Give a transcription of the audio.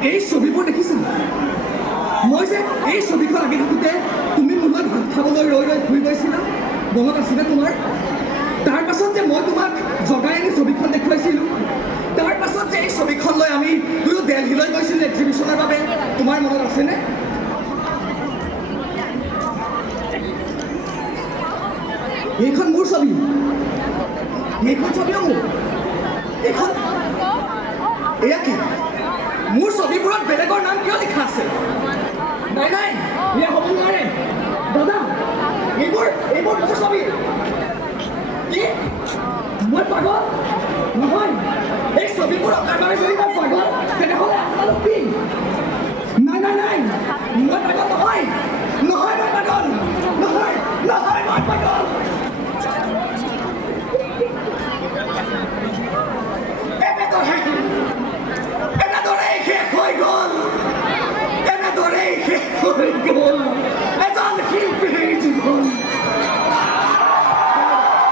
এই ছবিবোৰ দেখিছা মই যে এই ছবিখন আঁকি থাকোঁতে তুমি মোৰ লগত ভাত খাবলৈ ৰৈ ৰৈ ঘূৰি গৈছিলা মনত আছিলে তোমাৰ তাৰ পাছত যে মই তোমাক জগাই আনি ছবিখন দেখুৱাইছিলোঁ তাৰ পাছত যে এই ছবিখন লৈ আমি দুয়ো দিল্লীলৈ গৈছিলোঁ এক্সিবিশ্যনৰ বাবে তোমাৰ মনত আছেনে এইখন মোৰ ছবি এইখন ছবিও মোৰ এইখন এয়া কি মোৰ ছবিবোৰত বেলেগৰ নাম কিয় লিখা আছে নাই নাই এয়া হ'ব নোৱাৰে দাদা এইবোৰ মোৰ ছবি কি মই পাগল নহয় এই ছবিবোৰ অঁকাৰ বাবে যদি মই পাগল তেনেহ'লে আপোনালোক কি নাই নাই নাই মই পাগল নহয় নহয় মই পাগল নহয় নহয় মই পাগল